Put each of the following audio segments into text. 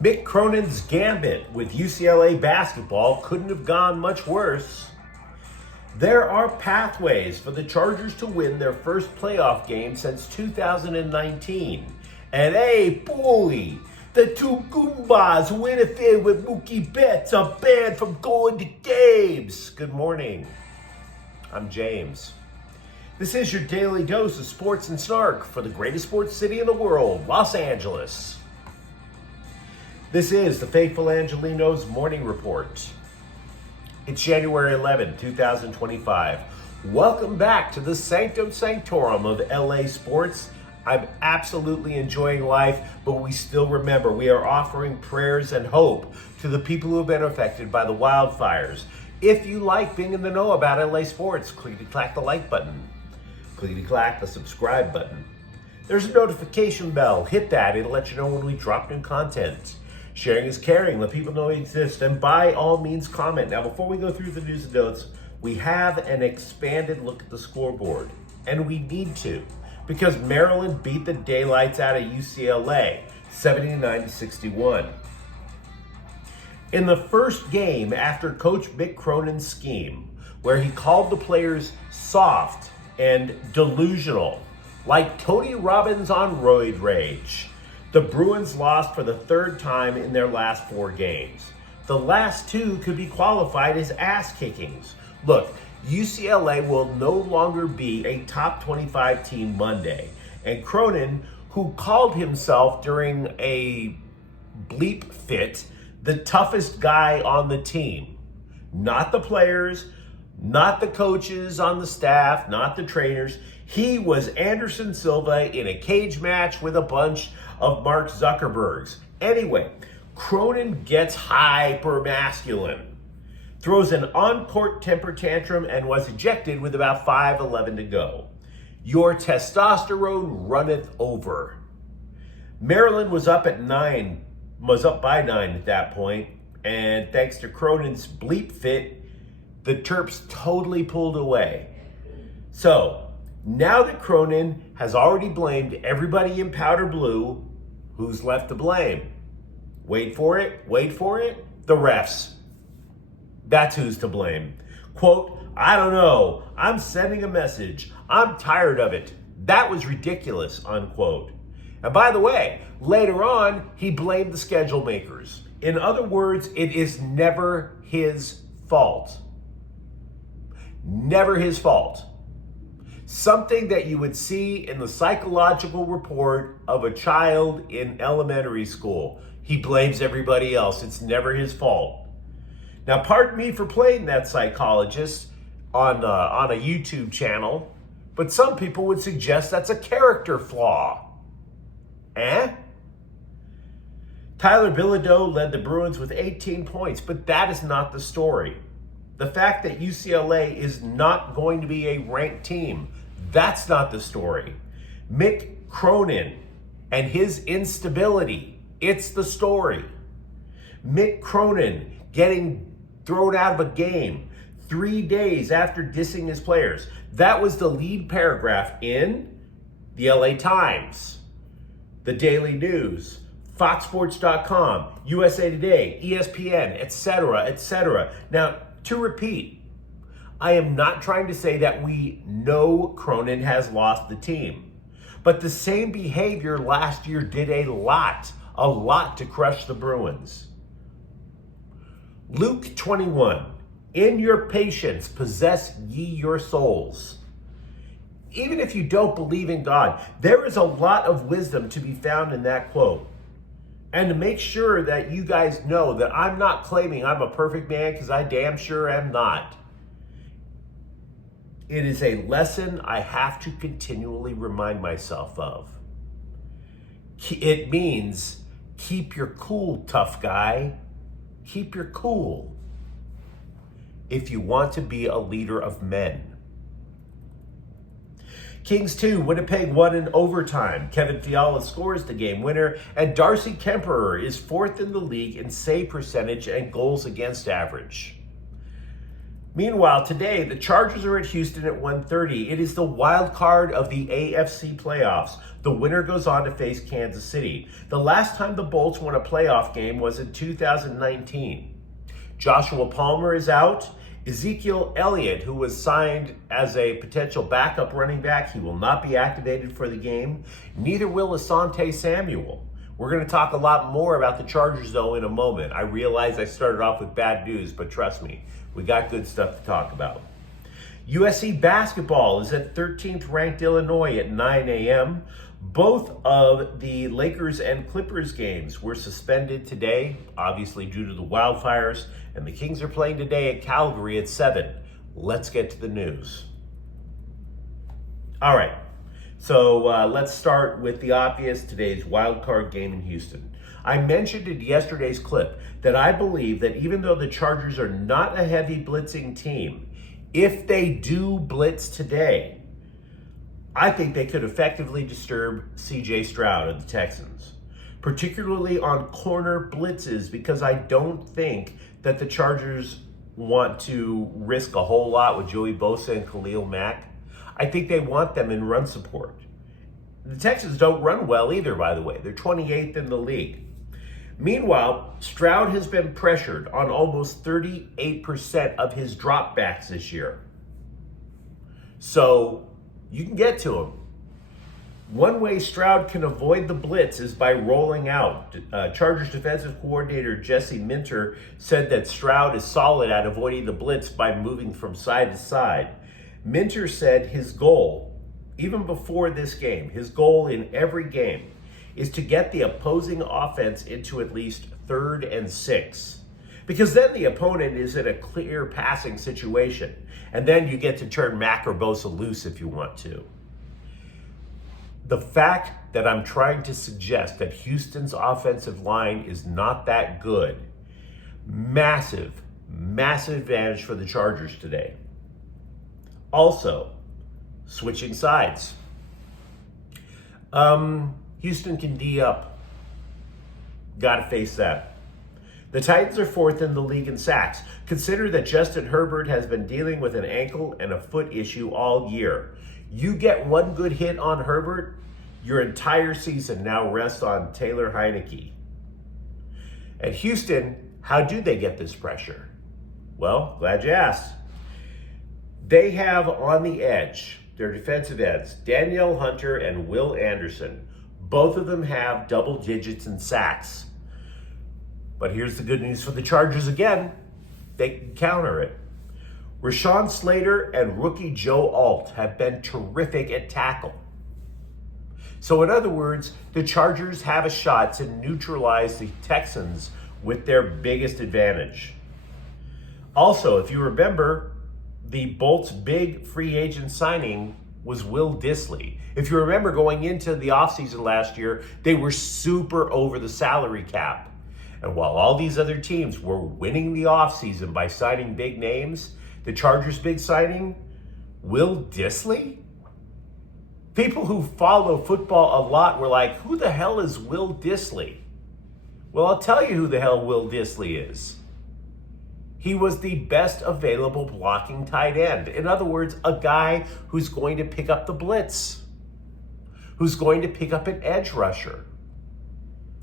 Mick Cronin's gambit with UCLA basketball couldn't have gone much worse. There are pathways for the Chargers to win their first playoff game since 2019. And hey, boy, the two goombahs who interfered with Mookie Betts are banned from going to games. Good morning. I'm James. This is your daily dose of sports and snark for the greatest sports city in the world, Los Angeles. This is the faithful Angelenos morning report. It's January 11, 2025. Welcome back to the sanctum sanctorum of LA sports. I'm absolutely enjoying life, but we still remember we are offering prayers and hope to the people who have been affected by the wildfires. If you like being in the know about LA sports, clickety-clack the like button. Clickety-clack the subscribe button. There's a notification bell. Hit that. It'll let you know when we drop new content. Sharing is caring. Let people know we exist. And by all means, comment. Now, before we go through the news and notes, we have an expanded look at the scoreboard. And we need to, because Maryland beat the daylights out of UCLA, 79-61. In the first game after Coach Mick Cronin's scheme, where he called the players soft and delusional, like Tony Robbins on roid rage, the Bruins lost for the third time in their last 4 games. The last 2 could be qualified as ass kickings. Look, UCLA will no longer be a top 25 team Monday. And Cronin, who called himself during a bleep fit the toughest guy on the team, not the players, not the coaches on the staff, not the trainers. He was Anderson Silva in a cage match with a bunch of Mark Zuckerbergs. Anyway, Cronin gets hyper masculine, throws an on-court temper tantrum, and was ejected with about 5:11 to go. Your testosterone runneth over. Maryland was up by 9 at that point, and thanks to Cronin's bleep fit, the Terps totally pulled away. So, now that Cronin has already blamed everybody in powder blue, who's left to blame? Wait for it, the refs. That's who's to blame. Quote, I don't know, I'm sending a message. I'm tired of it. That was ridiculous, unquote. And by the way, later on, he blamed the schedule makers. In other words, it is never his fault. Never his fault. Something that you would see in the psychological report of a child in elementary school. He blames everybody else. It's never his fault. Now, pardon me for playing that psychologist on a YouTube channel, but some people would suggest that's a character flaw. Tyler Bilodeau led the Bruins with 18 points, but that is not the story. The fact that UCLA is not going to be a ranked team, that's not the story. Mick Cronin and his instability, it's the story. Mick Cronin getting thrown out of a game 3 days after dissing his players. That was the lead paragraph in the LA Times, the Daily News, FoxSports.com, USA Today, ESPN, etc., etc. Now, to repeat, I am not trying to say that we know Cronin has lost the team, but the same behavior last year did a lot to crush the Bruins. Luke 21, in your patience possess ye your souls. Even if you don't believe in God, there is a lot of wisdom to be found in that quote. And to make sure that you guys know that I'm not claiming I'm a perfect man, because I damn sure am not. It is a lesson I have to continually remind myself of. It means keep your cool, tough guy. Keep your cool if you want to be a leader of men. Kings 2, Winnipeg 1 in overtime. Kevin Fiala scores the game winner, and Darcy Kemperer is 4th in the league in save percentage and goals against average. Meanwhile, today, the Chargers are at Houston at 1:30. It is the wild card of the AFC playoffs. The winner goes on to face Kansas City. The last time the Bolts won a playoff game was in 2019. Joshua Palmer is out. Ezekiel Elliott, who was signed as a potential backup running back, he will not be activated for the game. Neither will Asante Samuel. We're going to talk a lot more about the Chargers, though, in a moment. I realize I started off with bad news, but trust me, we got good stuff to talk about. USC basketball is at 13th ranked Illinois at 9 a.m. Both of the Lakers and Clippers games were suspended today, obviously due to the wildfires, and the Kings are playing today at Calgary at 7. Let's get to the news. All right, so let's start with the obvious, today's wild card game in Houston. I mentioned in yesterday's clip that I believe that even though the Chargers are not a heavy blitzing team, if they do blitz today, I think they could effectively disturb C.J. Stroud of the Texans, particularly on corner blitzes, because I don't think that the Chargers want to risk a whole lot with Joey Bosa and Khalil Mack. I think they want them in run support. The Texans don't run well either, by the way. They're 28th in the league. Meanwhile, Stroud has been pressured on almost 38% of his dropbacks this year. So you can get to him. One way Stroud can avoid the blitz is by rolling out. Chargers defensive coordinator Jesse Minter said that Stroud is solid at avoiding the blitz by moving from side to side. Minter said his goal, even before this game, his goal in every game is to get the opposing offense into at least 3rd and 6. Because then the opponent is in a clear passing situation. And then you get to turn Mack or Bosa loose if you want to. The fact that I'm trying to suggest that Houston's offensive line is not that good, massive advantage for the Chargers today. Also, switching sides. Houston can D up. Got to face that. The Titans are 4th in the league in sacks. Consider that Justin Herbert has been dealing with an ankle and a foot issue all year. You get one good hit on Herbert, your entire season now rests on Taylor Heineke. At Houston, how do they get this pressure? Well, glad you asked. They have on the edge, their defensive ends, Danielle Hunter and Will Anderson. Both of them have double digits in sacks. But here's the good news for the Chargers again. They can counter it. Rashawn Slater and rookie Joe Alt have been terrific at tackle. So in other words, the Chargers have a shot to neutralize the Texans with their biggest advantage. Also, if you remember, the Bolts' big free agent signing was Will Dissly. If you remember going into the offseason last year, they were super over the salary cap. And while all these other teams were winning the offseason by signing big names, the Chargers' big signing, Will Dissly? People who follow football a lot were like, who the hell is Will Dissly? Well, I'll tell you who the hell Will Dissly is. He was the best available blocking tight end. In other words, a guy who's going to pick up the blitz, who's going to pick up an edge rusher.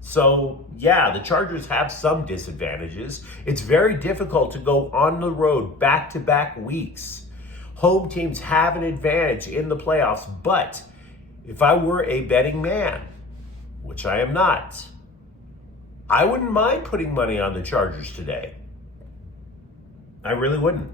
So, yeah, the Chargers have some disadvantages. It's very difficult to go on the road back-to-back weeks. Home teams have an advantage in the playoffs, but if I were a betting man, which I am not, I wouldn't mind putting money on the Chargers today. I really wouldn't.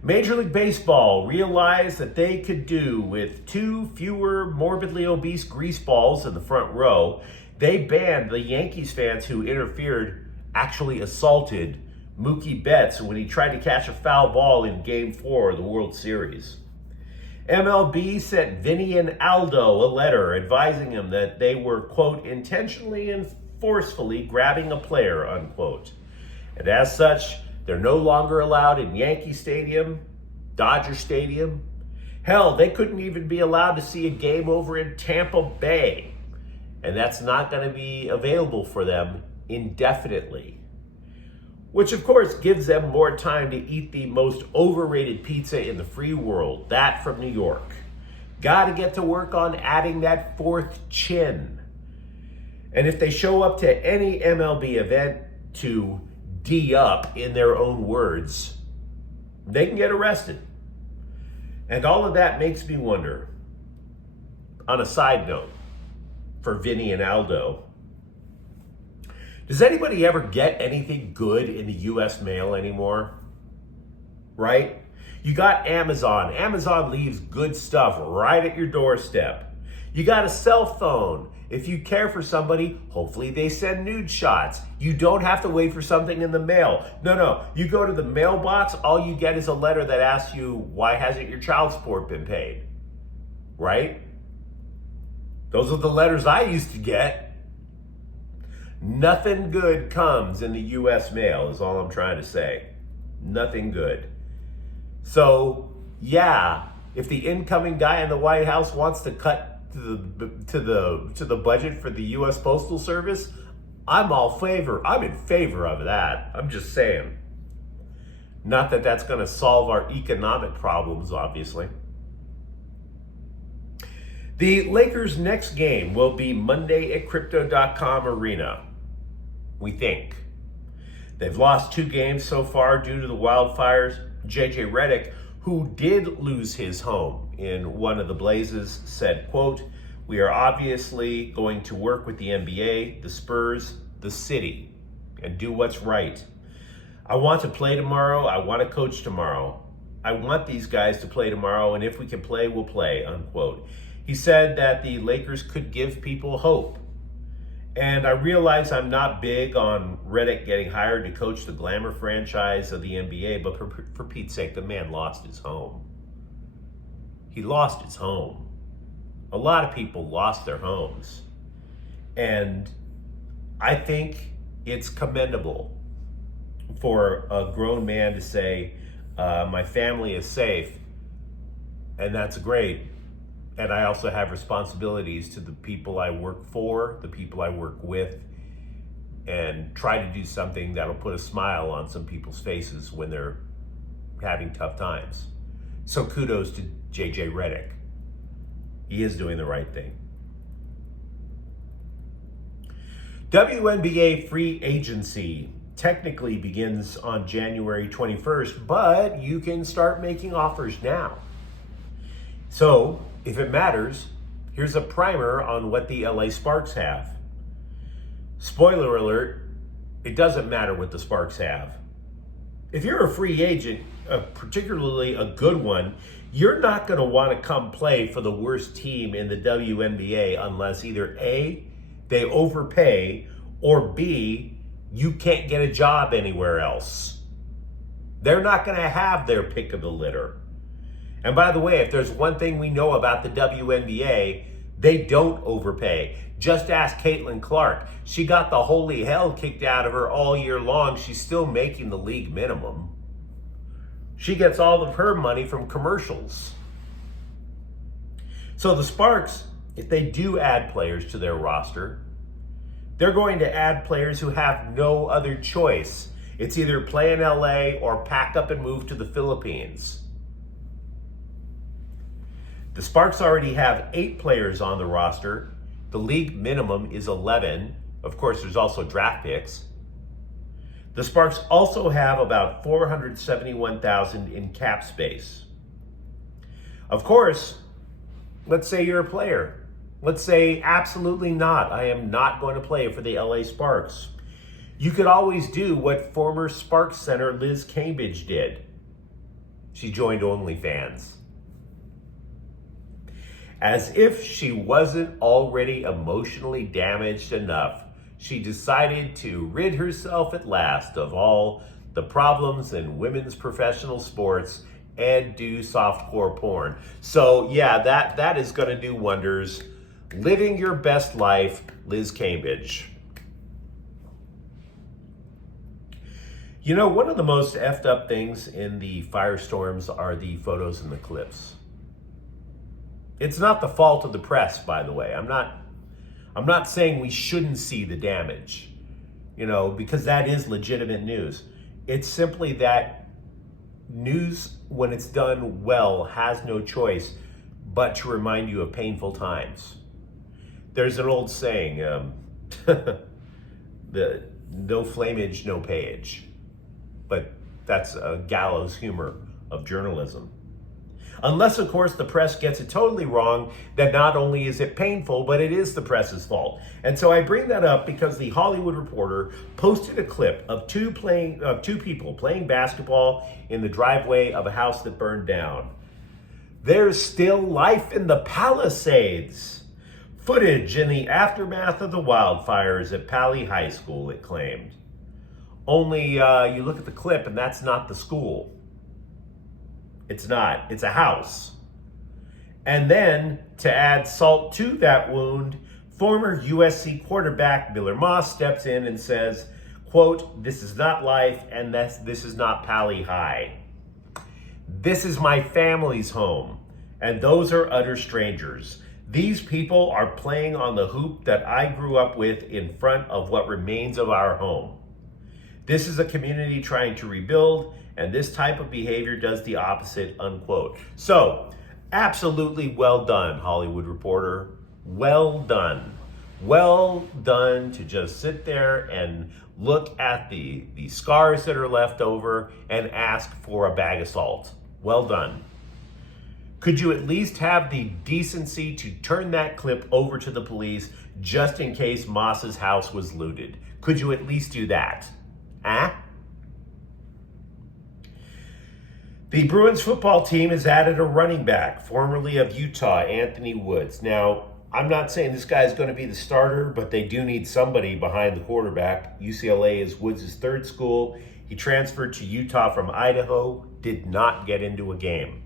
Major League Baseball realized that they could do with 2 fewer morbidly obese grease balls in the front row. They banned the Yankees fans who interfered, actually assaulted Mookie Betts when he tried to catch a foul ball in Game 4 of the World Series. MLB sent Vinny and Aldo a letter advising them that they were, quote, intentionally and forcefully grabbing a player, unquote. And as such, they're no longer allowed in Yankee Stadium, Dodger Stadium. Hell, they couldn't even be allowed to see a game over in Tampa Bay. And that's not going to be available for them indefinitely. which of course gives them more time to eat the most overrated pizza in the free world, that from New York. Got to get to work on adding that fourth chin. And if they show up to any MLB event to D up, in their own words, they can get arrested. And all of that makes me wonder, on a side note, for Vinny and Aldo, does anybody ever get anything good in the US mail anymore? Right? You got Amazon. Amazon leaves good stuff right at your doorstep. You got a cell phone. If you care for somebody, hopefully they send nude shots. You don't have to wait for something in the mail. No. You go to the mailbox, all you get is a letter that asks you, why hasn't your child support been paid? Right? Those are the letters I used to get. Nothing good comes in the US mail, is all I'm trying to say. Nothing good. So, yeah, if the incoming guy in the White House wants to cut to the budget for the US Postal Service, I'm in favor of that. I'm just saying. Not that that's going to solve our economic problems, obviously. The Lakers' next game will be Monday at Crypto.com Arena, we think. They've lost 2 games so far due to the wildfires. JJ Redick, who did lose his home in one of the blazes, said, quote, "We are obviously going to work with the NBA, the Spurs, the city, and do what's right. I want to play tomorrow. I want to coach tomorrow. I want these guys to play tomorrow, and if we can play, we'll play," unquote. He said that the Lakers could give people hope. And I realize I'm not big on Redick getting hired to coach the glamour franchise of the NBA, but for Pete's sake, the man lost his home. He lost his home. A lot of people lost their homes. And I think it's commendable for a grown man to say, my family is safe, and that's great. And I also have responsibilities to the people I work for, the people I work with, and try to do something that'll put a smile on some people's faces when they're having tough times. So kudos to JJ Redick. He is doing the right thing. WNBA free agency technically begins on January 21st, but you can start making offers now. So, if it matters, here's a primer on what the LA Sparks have. Spoiler alert, it doesn't matter what the Sparks have. If you're a free agent, particularly a good one, you're not going to want to come play for the worst team in the WNBA unless either A, they overpay, or B, you can't get a job anywhere else. They're not going to have their pick of the litter. And by the way, if there's one thing we know about the WNBA, they don't overpay. Just ask Caitlin Clark. She got the holy hell kicked out of her all year long. She's still making the league minimum. She gets all of her money from commercials. So the Sparks, if they do add players to their roster, they're going to add players who have no other choice. It's either play in LA or pack up and move to the Philippines. The Sparks already have 8 players on the roster. The league minimum is 11. Of course, there's also draft picks. The Sparks also have about $471,000 in cap space. Of course, let's say you're a player. Let's say absolutely not. I am not going to play for the LA Sparks. You could always do what former Sparks center Liz Cambridge did. She joined OnlyFans. As if she wasn't already emotionally damaged enough, she decided to rid herself at last of all the problems in women's professional sports and do softcore porn. So yeah, that is going to do wonders. Living your best life, Liz Cambridge. You know, one of the most effed up things in the firestorms are the photos and the clips. It's not the fault of the press, by the way. I'm not saying we shouldn't see the damage, because that is legitimate news. It's simply that news, when it's done well, has no choice but to remind you of painful times. There's an old saying, the no flamage, no page. But that's a gallows humor of journalism. Unless, of course, the press gets it totally wrong, that not only is it painful, but it is the press's fault. And so I bring that up because the Hollywood Reporter posted a clip of two people playing basketball in the driveway of a house that burned down. There's still life in the Palisades. Footage in the aftermath of the wildfires at Pali High School, it claimed. Only you look at the clip and that's not the school. It's not. It's a house. And then, to add salt to that wound, former USC quarterback Miller Moss steps in and says, quote, "This is not life and this is not Pali High. This is my family's home, and those are utter strangers. These people are playing on the hoop that I grew up with in front of what remains of our home. This is a community trying to rebuild, and this type of behavior does the opposite," unquote. So, absolutely well done, Hollywood Reporter. Well done. Well done to just sit there and look at the scars that are left over and ask for a bag of salt. Well done. Could you at least have the decency to turn that clip over to the police just in case Moss's house was looted? Could you at least do that? Huh? The Bruins football team has added a running back, formerly of Utah, Anthony Woods. Now, I'm not saying this guy is going to be the starter, but they do need somebody behind the quarterback. UCLA is Woods' third school. He transferred to Utah from Idaho, did not get into a game.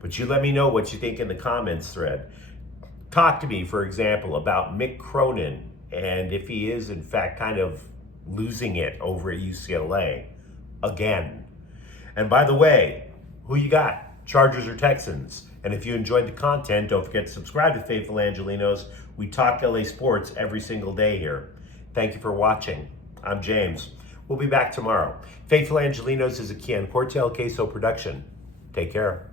But you let me know what you think in the comments thread. Talk to me, for example, about Mick Cronin, and if he is, in fact, kind of losing it over at UCLA again. And by the way, who you got? Chargers or Texans? And if you enjoyed the content, don't forget to subscribe to Faithful Angelenos. We talk LA sports every single day here. Thank you for watching. I'm James. We'll be back tomorrow. Faithful Angelenos is a Kian Cortel Queso production. Take care.